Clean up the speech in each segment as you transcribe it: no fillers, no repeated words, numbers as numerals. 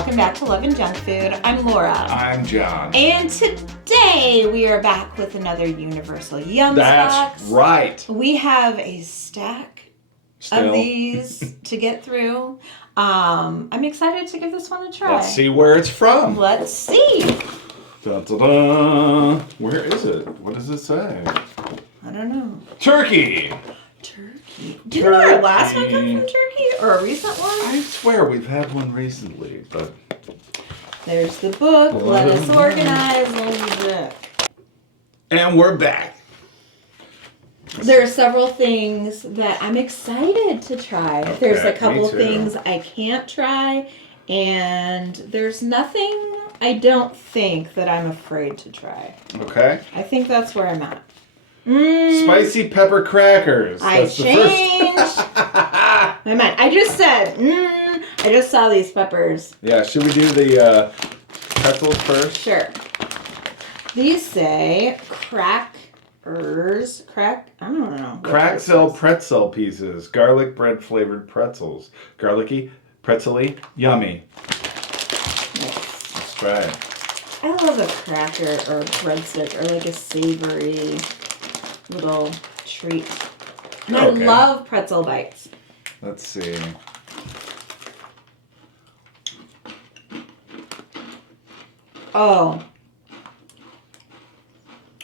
welcome back to Love and Junk Food. I'm Laura. I'm John. And today we are back with another Universal Yums box. That's right. We have a stack of these to get through. I'm excited to give this one a try. Let's see where it's from. Let's see. Da, da, da. Where is it? What does it say? I don't know. Turkey. Turkey. Didn't our last one come from Turkey or a recent one? I swear we've had one recently, but... There's the book. Let us organize the book. And we're back. There are several things that I'm excited to try. Okay, there's a couple of things I can't try, and there's nothing I don't think that I'm afraid to try. Okay. I think that's where I'm at. Spicy pepper crackers. I changed my mind. I just said, I just saw these peppers. Yeah, should we do the pretzels first? Sure. These say crackers. I don't know. Crackzel pretzel pieces. Garlic bread flavored pretzels. Garlicky, pretzely, yummy. Nice. Let's try it. I love a cracker or a breadstick or like a savory little treat. And I love pretzel bites. Let's see. Oh.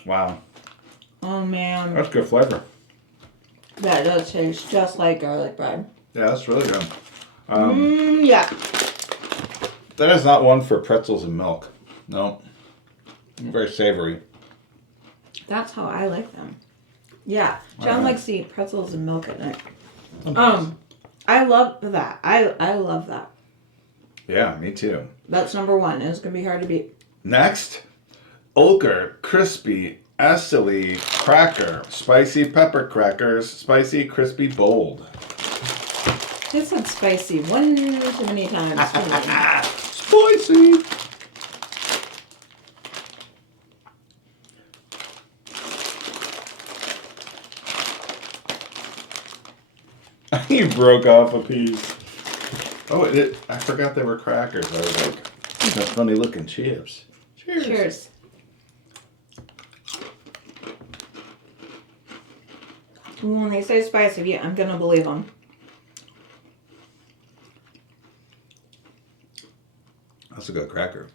Wow. Oh, man. That's good flavor. That does taste just like garlic bread. Yeah, that's really good. Yeah. That is not one for pretzels and milk. No. Very savory. That's how I like them. Yeah. John likes to eat pretzels and milk at night. I love that. I love that. Yeah, me too. That's number one. It's going to be hard to beat. Next, Ulker Crispy Acily Cracker. Spicy pepper crackers. Spicy, crispy, bold. It said spicy one too many times. Spicy. You broke off a piece. Oh, I forgot they were crackers. I was like, that's funny looking chips. Cheers. Cheers. When they say spicy, yeah, I'm going to believe them. That's a good cracker.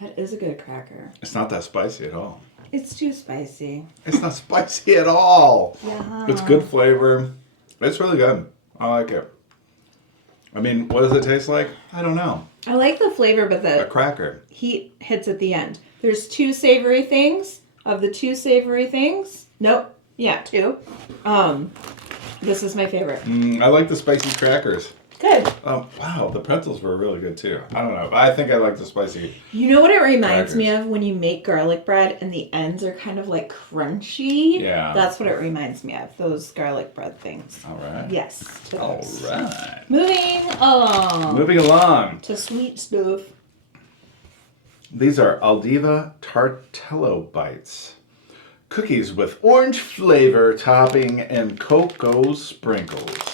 That is a good cracker. It's not that spicy at all. It's too spicy. It's not spicy at all. Yeah. It's good flavor. It's really good. I like it. I mean, what does it taste like? I don't know. I like the flavor, but the a cracker heat hits at the end. There's two savory things. Of the two savory things, nope. Yeah, two. This is my favorite. I like the spicy crackers. Good. Oh, wow. The pretzels were really good, too. I don't know. But I think I like the spicy. You know what it reminds me of? When you make garlic bread and the ends are kind of like crunchy. Yeah. That's what it reminds me of. Those garlic bread things. All right. Yes. All right. Moving along. To sweet stuff. These are Aldiva Tartello Bites. Cookies with orange flavor, topping, and cocoa sprinkles.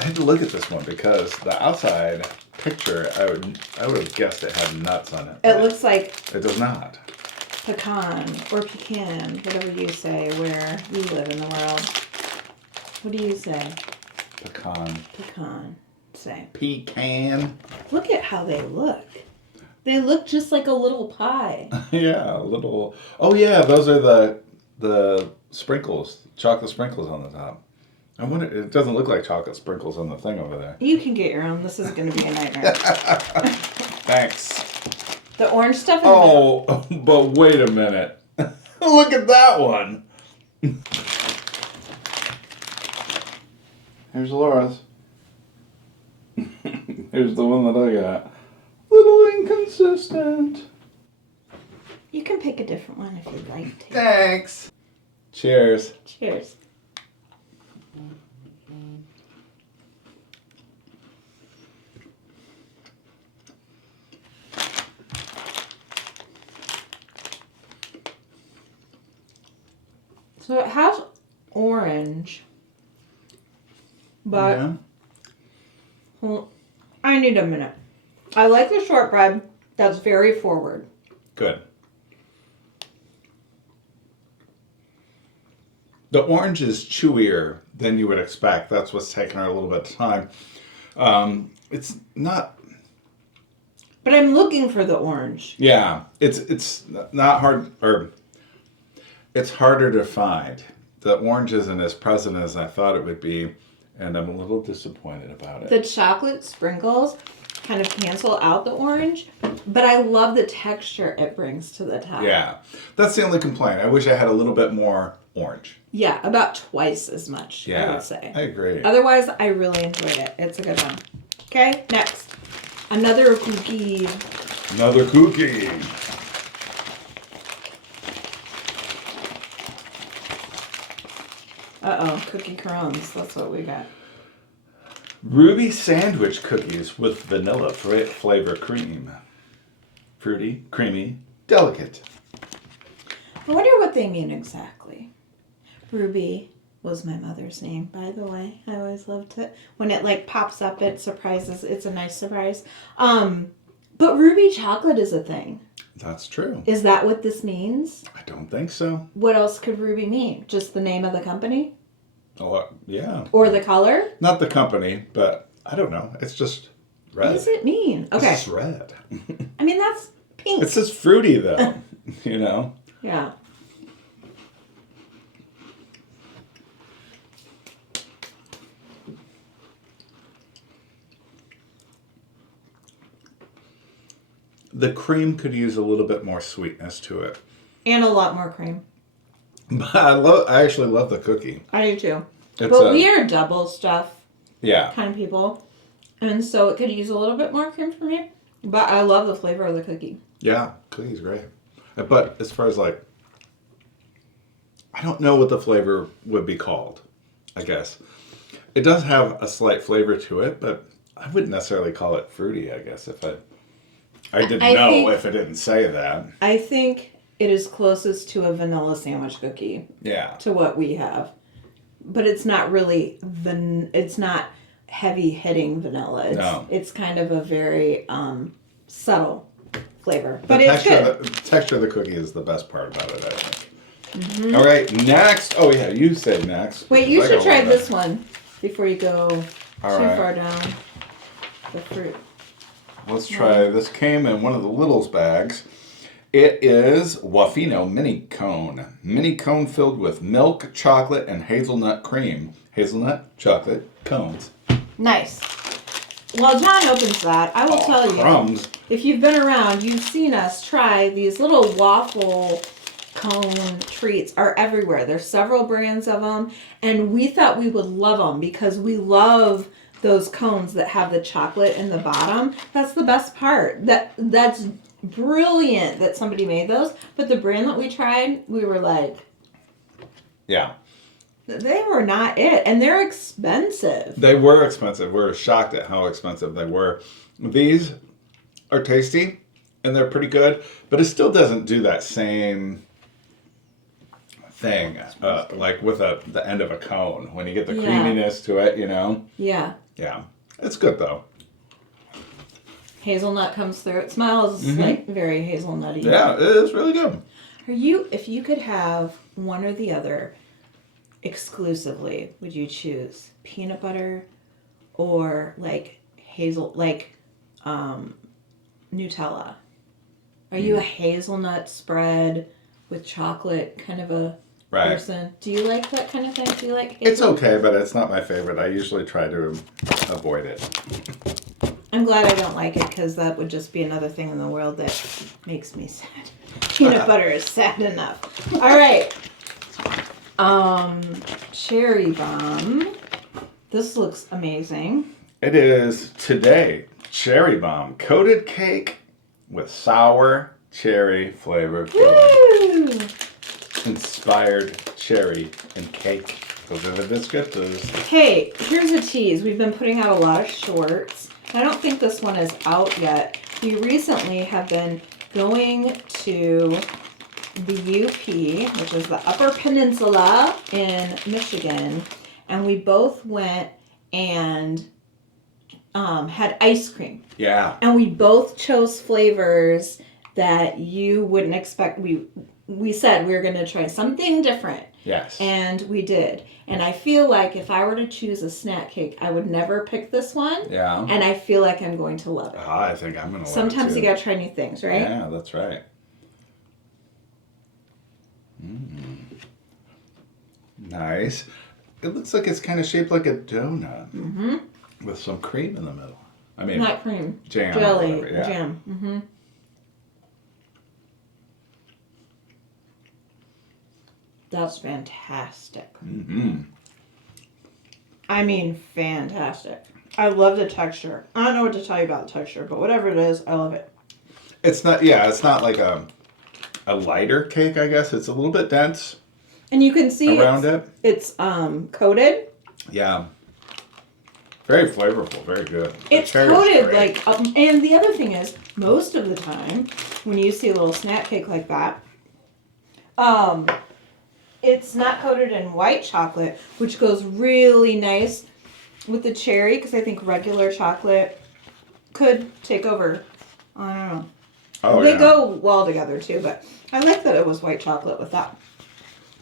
I had to look at this one because the outside picture, I would have guessed it had nuts on it. It looks like it does not. Pecan or pecan, whatever you say, where you live in the world. What do you say? Pecan. Pecan. Say. Pecan. Look at how they look. They look just like a little pie. Yeah, a little. Oh yeah, those are the sprinkles, chocolate sprinkles on the top. I wonder. It doesn't look like chocolate sprinkles on the thing over there. You can get your own. This is going to be a nightmare. Thanks. The orange stuff. But wait a minute. Look at that one. Here's Laura's. Here's the one that I got. Little inconsistent. You can pick a different one if you'd like to. Thanks. Cheers. Cheers. So it has orange, but Yeah. well, I need a minute. I like the shortbread. That's very forward. Good. The orange is chewier than you would expect. That's what's taking her a little bit of time. It's not. But I'm looking for the orange. Yeah, it's not hard, or it's harder to find. The orange isn't as present as I thought it would be, and I'm a little disappointed about it. The chocolate sprinkles kind of cancel out the orange, but I love the texture it brings to the top. Yeah, that's the only complaint. I wish I had a little bit more orange. Yeah, about twice as much, Yeah, I would say. I agree. Otherwise, I really enjoyed it. It's a good one. Okay, next. Another cookie. Another cookie. Uh-oh, cookie crumbs. That's what we got. Ruby sandwich cookies with vanilla flavor cream. Fruity, creamy, delicate. I wonder what they mean exactly. Ruby was my mother's name, by the way. I always loved it. When it like pops up, it surprises. It's a nice surprise. But ruby chocolate is a thing. That's true. Is that what this means? I don't think so. What else could ruby mean? Just the name of the company? Oh, yeah. Or the color? Not the company, but I don't know. It's just red. What does it mean? Okay. It's red. I mean, that's pink. It says fruity, though. You know? Yeah. The cream could use a little bit more sweetness to it. And a lot more cream. But I actually love the cookie. I do too. It's But we are double stuff Yeah. kind of people. And so it could use a little bit more cream for me. But I love the flavor of the cookie. Yeah, cookie's great. But as far as like, I don't know what the flavor would be called, I guess. It does have a slight flavor to it, but I wouldn't necessarily call it fruity, I guess, if I didn't know if it didn't say that. I think it is closest to a vanilla sandwich cookie Yeah. to what we have. But it's not really, it's not heavy hitting vanilla. It's kind of a very subtle flavor. But it's good. The texture of the cookie is the best part about it, I think. Mm-hmm. All right, next. Oh, yeah, you said next. Wait, you should try this one before you go too far down the fruit. Let's try. This came in one of the Littles bags. It is Wafino Mini Cone. Mini cone filled with milk, chocolate, and hazelnut cream. Hazelnut, chocolate, cones. Nice. While John opens that, I will tell you, crumbs. If you've been around, you've seen us try these little waffle cone treats are everywhere. There's several brands of them, and we thought we would love them because we love those cones that have the chocolate in the bottom. That's the best part. That's brilliant that somebody made those. But the brand that we tried, we were like, yeah, they were not it, and they're expensive. They were expensive. We were shocked at how expensive they were. These are tasty, and they're pretty good, but it still doesn't do that same thing, like with the end of a cone, when you get the creaminess to it, you know? Yeah. Yeah. It's good, though. Hazelnut comes through. It smells like very hazelnutty. Yeah, it is really good. If you could have one or the other exclusively, would you choose peanut butter or like Nutella? Are you a hazelnut spread with chocolate kind of a person? Do you like that kind of thing? Do you like hazelnut? It's okay, but it's not my favorite. I usually try to avoid it. I'm glad I don't like it because that would just be another thing in the world that makes me sad. Peanut butter is sad enough. All right. Cherry bomb. This looks amazing. It is today cherry bomb coated cake with sour cherry flavor. Woo! Inspired cherry and cake. Those are the biscuitos. Hey, here's a tease. We've been putting out a lot of shorts. I don't think this one is out yet. We recently have been going to the UP, which is the Upper Peninsula in Michigan, and we both went and had ice cream. Yeah. And we both chose flavors that you wouldn't expect. We said we were going to try something different. Yes. And we did. And I feel like if I were to choose a snack cake, I would never pick this one. Yeah. And I feel like I'm going to love it. I think I'm going to love it Sometimes too. you got to try new things, right? Yeah, that's right. Nice. It looks like it's kind of shaped like a donut with some cream in the middle. I mean, not cream. jam. Jelly. Whatever, yeah. Jam. That's fantastic. I mean, fantastic. I love the texture. I don't know what to tell you about the texture, but whatever it is, I love it. It's not like a lighter cake, I guess. It's a little bit dense. And you can see around it's coated. Yeah. Very flavorful, very good. It's coated like, and the other thing is, most of the time, when you see a little snack cake like that, it's not coated in white chocolate, which goes really nice with the cherry, because I think regular chocolate could take over. I don't know. Oh, they go well together too, but I like that it was white chocolate with that.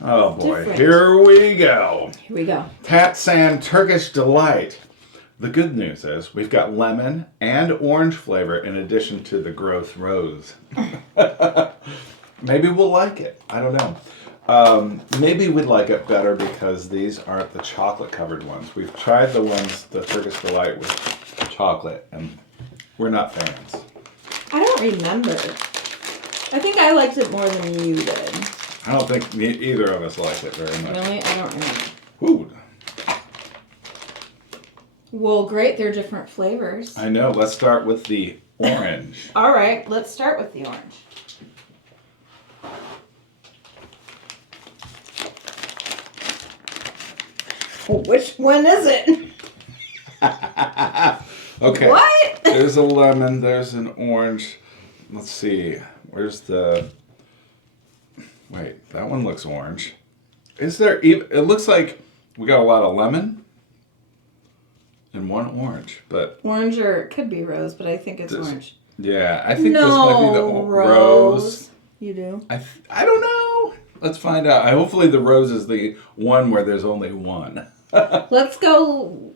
Oh boy, Different. here we go. Here we go. Tatsan Turkish Delight. The good news is we've got lemon and orange flavor in addition to the gross rose. Maybe we'll like it. I don't know. Maybe we'd like it better because these aren't the chocolate covered ones. We've tried the Turkish Delight with chocolate, and we're not fans. I don't remember. I think I liked it more than you did. I don't think either of us liked it very much. Really? I don't remember. Ooh. Well, great. They're different flavors. I know. Let's start with the orange. All right. Let's start with the orange. Which one is it? Okay. What? There's a lemon. There's an orange. Let's see. Where's the... Wait, that one looks orange. Is there even... It looks like we got a lot of lemon and one orange, but... Orange, or it could be rose, but I think it's orange. Yeah, I think this might be the rose. You do? I don't know. Let's find out. Hopefully the rose is the one where there's only one. Let's go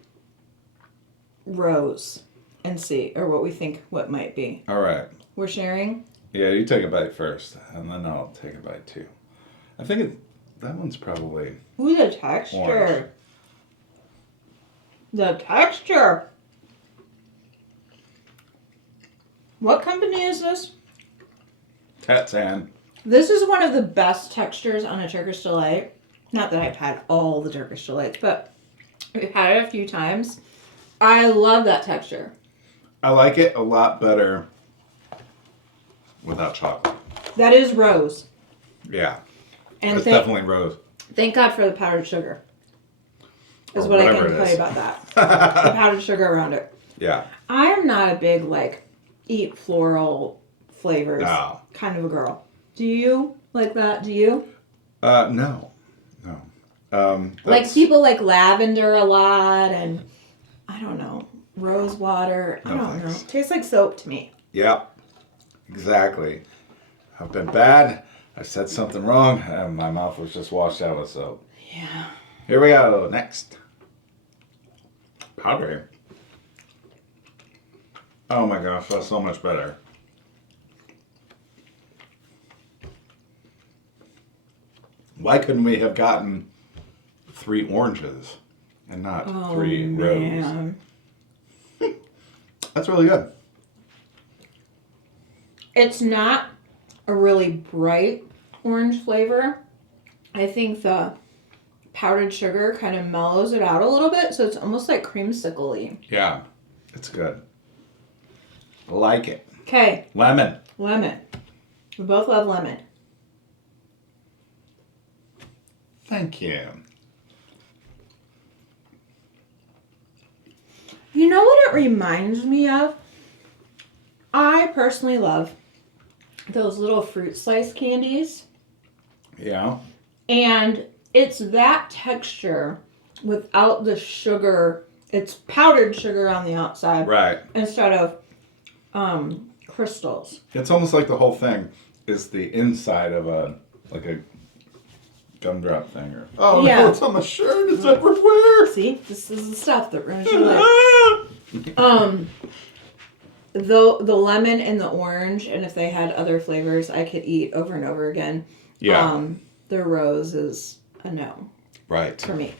rose and see, or what we think what might be. All right. We're sharing? Yeah, you take a bite first, and then I'll take a bite too. I think that one's probably... Ooh, the texture. Orange. The texture. What company is this? Tatsan. This is one of the best textures on a Turkish Delight. Not that I've had all the Turkish Delights, but I've had it a few times. I love that texture. I like it a lot better without chocolate. That is rose. Yeah. And it's definitely rose. Thank God for the powdered sugar. Is Or what I whatever can it tell is. you about that. The powdered sugar around it. Yeah. I am not a big, eat floral flavors kind of a girl. Do you like that? Do you? No. People like lavender a lot, and I don't know, rose water. I don't know. Tastes like soap to me. Yep. Exactly. I've been bad. I said something wrong, and my mouth was just washed out with soap. Yeah. Here we go. Next. Powdery. Oh my gosh, that's so much better. Why couldn't we have gotten 3 oranges and not 3 roses? That's really good. It's not a really bright orange flavor. I think the powdered sugar kind of mellows it out a little bit, so it's almost like creamsicle-y. Yeah, it's good. I like it. Okay. Lemon. Lemon. We both love lemon. Thank you. You know what it reminds me of? I personally love those little fruit slice candies. Yeah. And it's that texture without the sugar it's powdered sugar on the outside. Right. Instead of crystals. It's almost like the whole thing is the inside of a gumdrop thing. Oh Yeah. no, it's on my shirt. It's everywhere. See, this is the stuff that ruins your life. The lemon and the orange, and if they had other flavors, I could eat over and over again. Yeah. The rose is a no. Right. For me.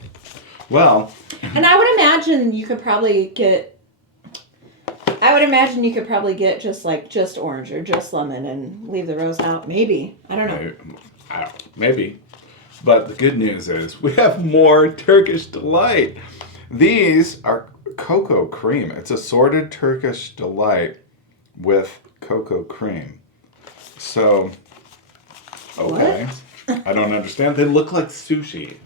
Well. And I would imagine you could probably get. Just orange or just lemon and leave the rose out. Maybe. I don't know. Maybe. But the good news is we have more Turkish Delight. These are cocoa cream. It's assorted Turkish Delight with cocoa cream. So, okay. What? I don't understand. They look like sushi.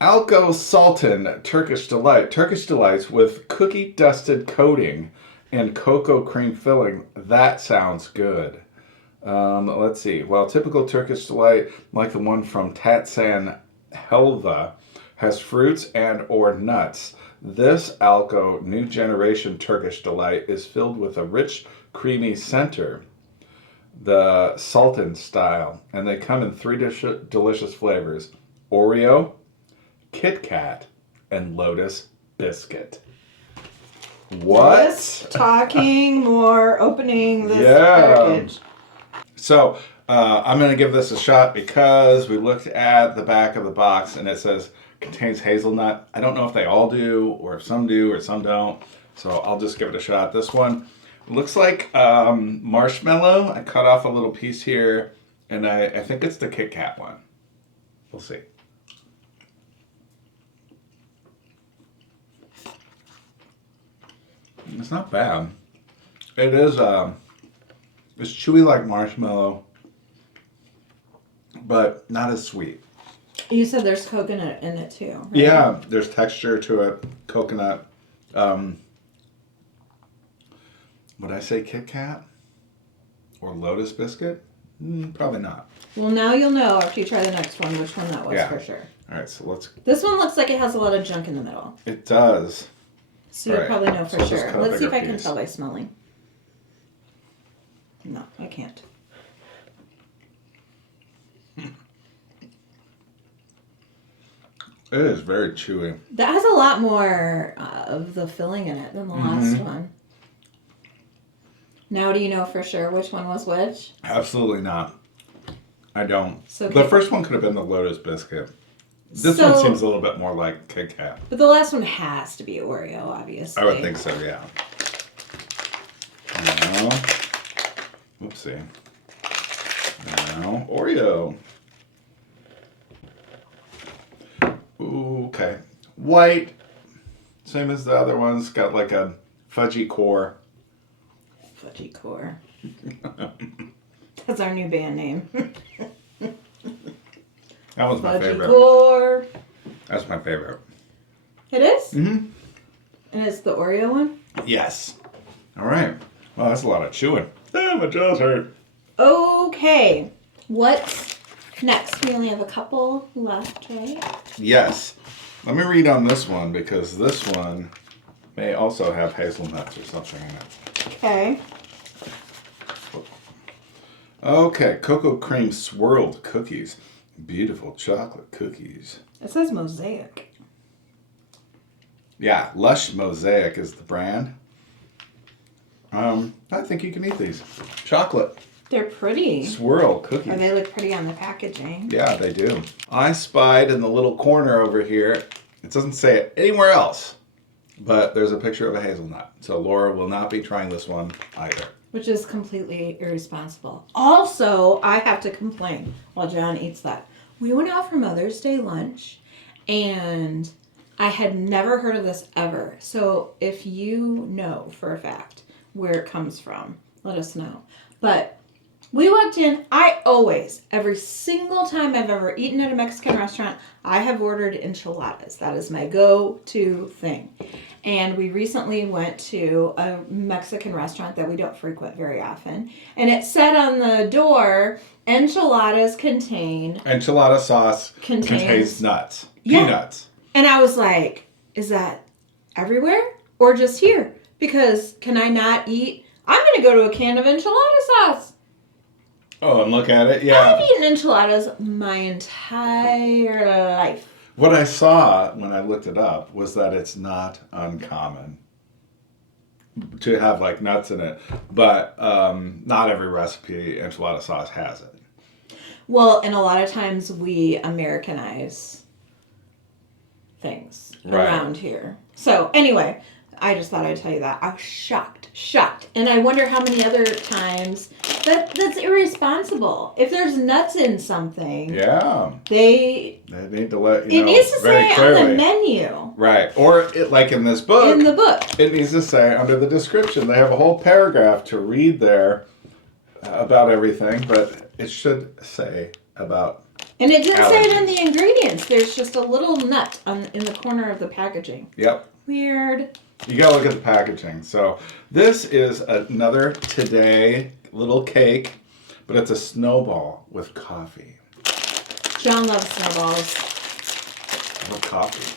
Alko Sultan Turkish Delight. Turkish Delights with cookie dusted coating and cocoa cream filling. That sounds good. Let's see. Well, typical Turkish Delight, like the one from Tatsan Helva, has fruits and or nuts. This Alko New Generation Turkish Delight is filled with a rich, creamy center, the Sultan style, and they come in 3 delicious flavors: Oreo, Kit Kat, and Lotus Biscuit. What? Less talking, more opening this package. So, I'm going to give this a shot because we looked at the back of the box and it says contains hazelnut. I don't know if they all do or if some do or some don't. So I'll just give it a shot. This one looks like marshmallow. I cut off a little piece here and I think it's the Kit Kat one. We'll see. It's not bad. It is, it's chewy like marshmallow, but not as sweet. You said there's coconut in it too, right? Yeah, there's texture to it. Coconut. Would I say Kit Kat? Or Lotus Biscuit? Probably not. Well, now you'll know after you try the next one which one that was for sure. All right, so let's... This one looks like it has a lot of junk in the middle. It does. So you'll probably know for sure. Let's see if I can piece. tell by smelling. No, I can't. It is very chewy. That has a lot more of the filling in it than the last one. Now do you know for sure which one was which? Absolutely not. I don't. So the first one could have been the Lotus Biscuit. This one seems a little bit more like Kit Kat. But the last one has to be Oreo, obviously. I would think so, yeah. No. Oopsie. No. Oreo. Ooh, okay. White. Same as the other ones. Got like a fudgy core. Fudgy core. That's our new band name. That was my favorite. Core. That's my favorite. It is? Mm-hmm. And it's the Oreo one? Yes. All right. Well, that's a lot of chewing. Ah, my jaws hurt. Okay. What's next? We only have a couple left, right? Yes. Let me read on this one because this one may also have hazelnuts or something in it. Okay. Okay. Cocoa cream swirled cookies. Beautiful chocolate cookies. It says Mosaic. Yeah, Lush Mosaic is the brand. I think you can eat these. Chocolate. They're pretty. Swirl cookies. Or they look pretty on the packaging. Yeah, they do. I spied in the little corner over here. It doesn't say it anywhere else, but there's a picture of a hazelnut. So Laura will not be trying this one either. Which is completely irresponsible. Also, I have to complain while John eats that. We went out for Mother's Day lunch, and I had never heard of this ever. So if you know for a fact where it comes from, let us know. But we walked in, every single time I've ever eaten at a Mexican restaurant, I have ordered enchiladas. That is my go-to thing. And we recently went to a Mexican restaurant that we don't frequent very often. And it said on the door, enchiladas contain... Enchilada sauce contains nuts. Yeah. Peanuts. And I was like, is that everywhere or just here? Because can I not eat? I'm going to go to a can of enchilada sauce. Oh, and look at it. Yeah. I've eaten enchiladas my entire life. What I saw when I looked it up was that it's not uncommon to have like nuts in it, but not every recipe enchilada sauce has it. Well, and a lot of times we Americanize things around here. So anyway, I just thought I'd tell you that. I was shocked. And I wonder how many other times that's irresponsible. If there's nuts in something, they need to let you it know needs to very say clearly. on the menu. Right. Or it, like in this book. In the book. It needs to say under the description. They have a whole paragraph to read there about everything, but it should say about And it didn't allergies. say it in the ingredients. There's just a little nut in the corner of the packaging. Yep. Weird. You gotta look at the packaging. So this is another Today little cake, but it's a snowball with coffee. John loves snowballs. With coffee.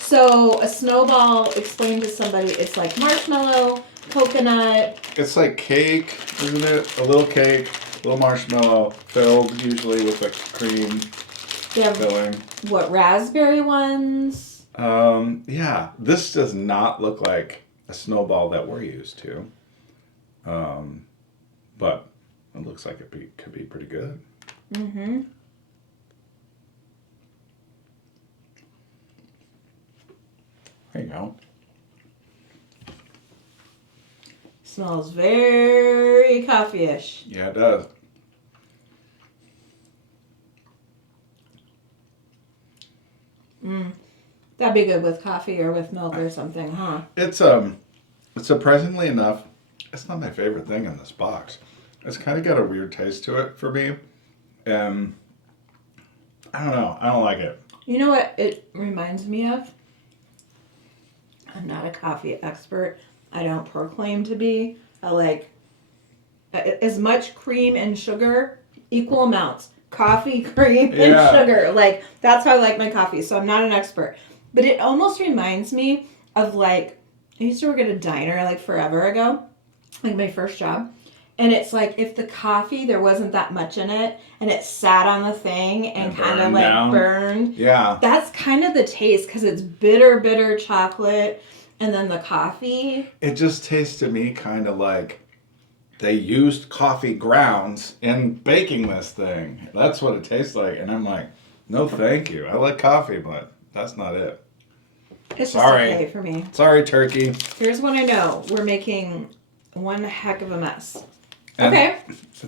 So a snowball, explain to somebody, it's like marshmallow, coconut. It's like cake, isn't it? A little cake, a little marshmallow, filled usually with like cream filling. What, raspberry ones? Yeah, this does not look like a snowball that we're used to. But it looks like it could be pretty good. Mm-hmm. There you go. Smells very coffee-ish. Yeah, it does. That'd be good with coffee or with milk or something, huh? It's surprisingly enough, it's not my favorite thing in this box. It's kind of got a weird taste to it for me. I don't know. I don't like it. You know what it reminds me of? I'm not a coffee expert. I don't proclaim to be. I like as much cream and sugar, equal amounts. Coffee, cream, and sugar. Like, that's how I like my coffee. So I'm not an expert. But it almost reminds me of, like, I used to work at a diner, like, forever ago. Like, my first job. And it's like, if the coffee, there wasn't that much in it, and it sat on the thing and kind of, like, burned. Yeah. That's kind of the taste, because it's bitter chocolate, and then the coffee. It just tastes to me kind of like they used coffee grounds in baking this thing. That's what it tastes like. And I'm like, no, thank you. I like coffee, but that's not it. It's just okay for me. Sorry, turkey. Here's what I know. We're making one heck of a mess. And okay.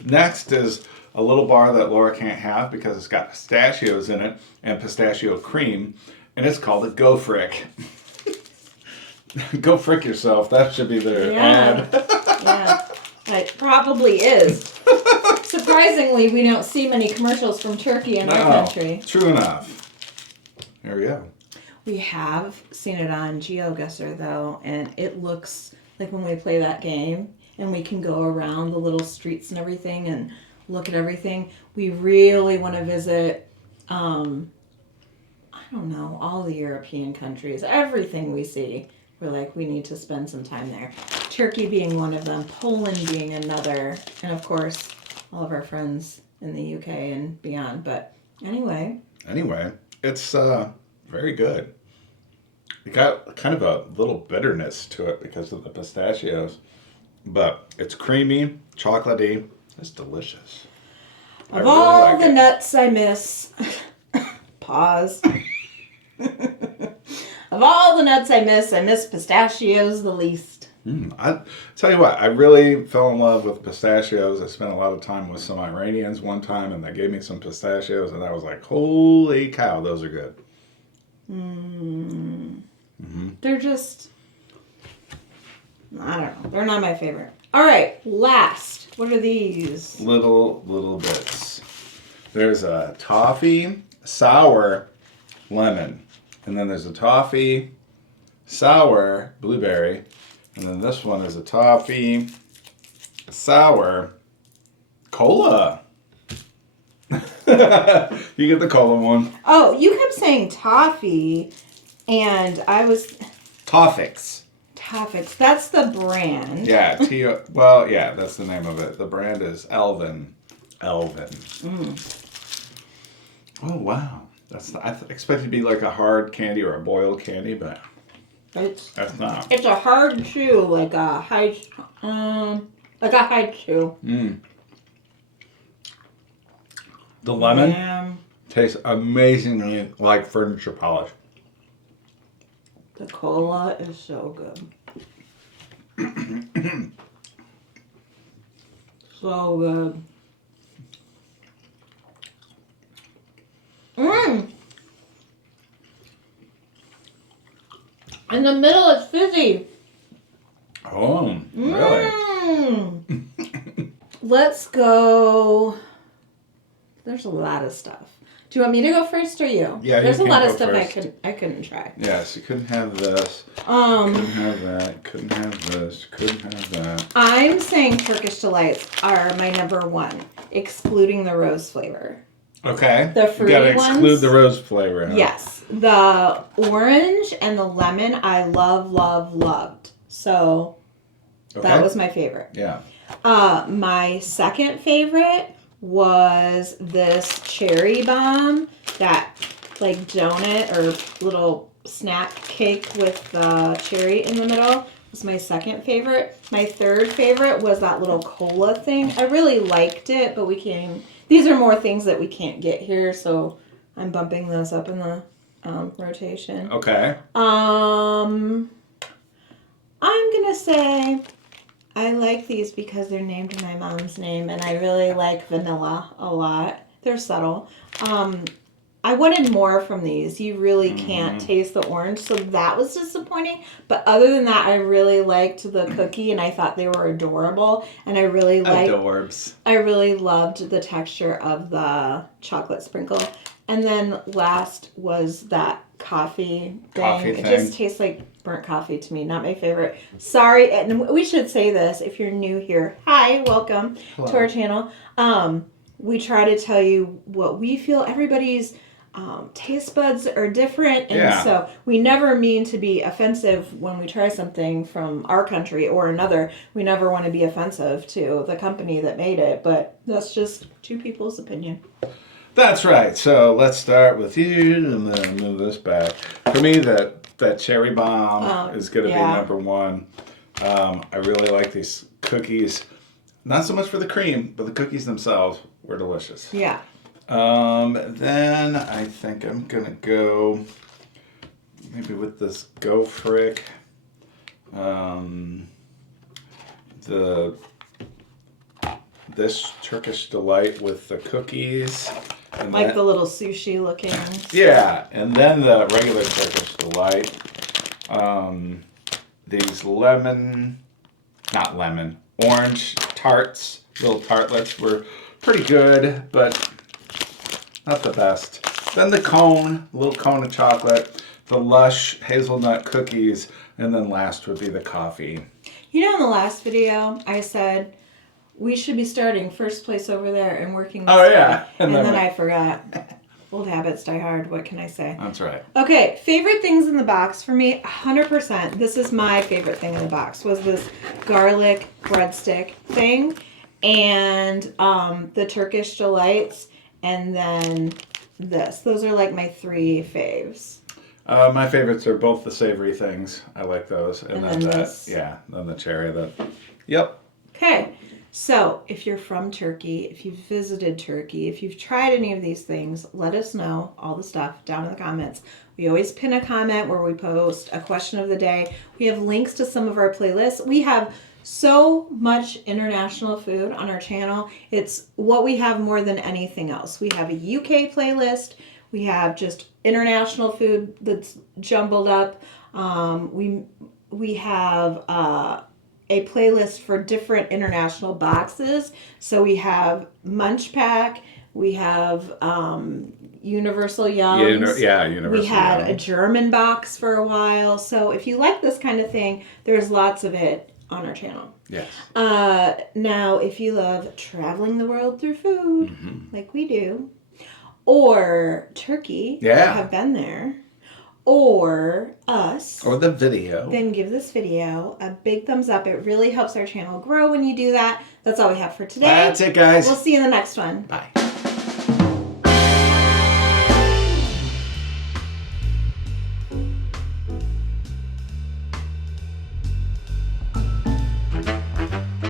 Next is a little bar that Laura can't have because it's got pistachios in it and pistachio cream. And it's called a Go Frick. Go frick yourself. That should be their ad. Yeah. It probably is. Surprisingly, we don't see many commercials from Turkey in our country. True enough. There we go. We have seen it on GeoGuessr, though, and it looks like when we play that game and we can go around the little streets and everything and look at everything, we really want to visit, I don't know, all the European countries. Everything we see, we're like, we need to spend some time there. Turkey being one of them, Poland being another, and of course, all of our friends in the UK and beyond. But anyway, it's very good. It got kind of a little bitterness to it because of the pistachios, but it's creamy, chocolatey. It's delicious. Of all the nuts I miss, pause. Of all the nuts I miss pistachios the least. I tell you what, I really fell in love with pistachios. I spent a lot of time with some Iranians one time, and they gave me some pistachios, and I was like, holy cow, those are good. They're just, I don't know. They're not my favorite. All right, last. What are these? Little bits. There's a toffee sour lemon. And then there's a toffee sour blueberry. And then this one is a toffee sour cola. You get the cola one. Oh, you kept saying toffee, and I was... Toffix. Toffix. That's the brand. Yeah, well, yeah, that's the name of it. The brand is Elvin. Oh, wow. I expected it to be like a hard candy or a boiled candy, but that's not. It's a hard chew, like a high chew. The lemon Man. tastes amazingly like furniture polish. The cola is so good. So good. In the middle, it's fizzy. Oh, really? Let's go. There's a lot of stuff. Do you want me to go first or you? Yeah, there's you a lot can of go stuff first. I couldn't try. Yes, you couldn't have this. Couldn't have that. Couldn't have this. Couldn't have that. I'm saying Turkish Delights are my number one, excluding the rose flavor. Okay. The fruity you gotta exclude ones? the rose flavor. Huh? Yes. The orange and the lemon I loved. So that was my favorite. Yeah. My second favorite was this cherry bomb, that like donut or little snack cake with the cherry in the middle. Was my second favorite. My third favorite was that little cola thing. I really liked it, but these are more things that we can't get here, so I'm bumping those up in the rotation. Okay. I'm gonna say I like these because they're named my mom's name, and I really like vanilla a lot. They're subtle. I wanted more from these. You really can't taste the orange, so that was disappointing. But other than that, I really liked the cookie, and I thought they were adorable. And I really Adorbs. I really loved the texture of the chocolate sprinkle. And then last was that coffee thing. It just tastes like burnt coffee to me. Not my favorite. Sorry, and we should say this if you're new here. Hi, welcome to our channel. We try to tell you what we feel. Everybody's taste buds are different, and so we never mean to be offensive when we try something from our country or another. We never want to be offensive to the company that made it, but that's just two people's opinion. That's right. So let's start with you and then move this back. For me, that cherry bomb is going to be number one. I really like these cookies. Not so much for the cream, but the cookies themselves were delicious. Yeah. Then I think I'm going to go maybe with this Go Frick. This Turkish Delight with the cookies. And like the little sushi looking stuff. Yeah, and then the regular Turkish Delight. These orange tarts, little tartlets were pretty good, but not the best. Then the little cone of chocolate, the Lush hazelnut cookies, and then last would be the coffee. You know, in the last video, I said we should be starting first place over there and working this way. And then I forgot. Old habits die hard. What can I say? That's right. Okay, favorite things in the box for me, 100%. This is my favorite thing in the box, was this garlic breadstick thing and the Turkish Delights, and then this. Those are like my three faves. My favorites are both the savory things. I like those. And then this. Then the cherry. Yep. Okay. So, if you're from Turkey, if you've visited Turkey, if you've tried any of these things, let us know all the stuff down in the comments. We always pin a comment where we post a question of the day. We have links to some of our playlists. We have so much international food on our channel. It's what we have more than anything else. We have a UK playlist. We have just international food that's jumbled up. We have a playlist for different international boxes. So we have Munch Pack, we have Universal Yums. Universal We had a German box for a while. So if you like this kind of thing, there's lots of it on our channel. Yes. Now, if you love traveling the world through food, like we do, or Turkey, have been there, or us, or the video, then give this video a big thumbs up. It really helps our channel grow when you do that. That's all we have for today. That's it, guys. We'll see you in the next one. Bye.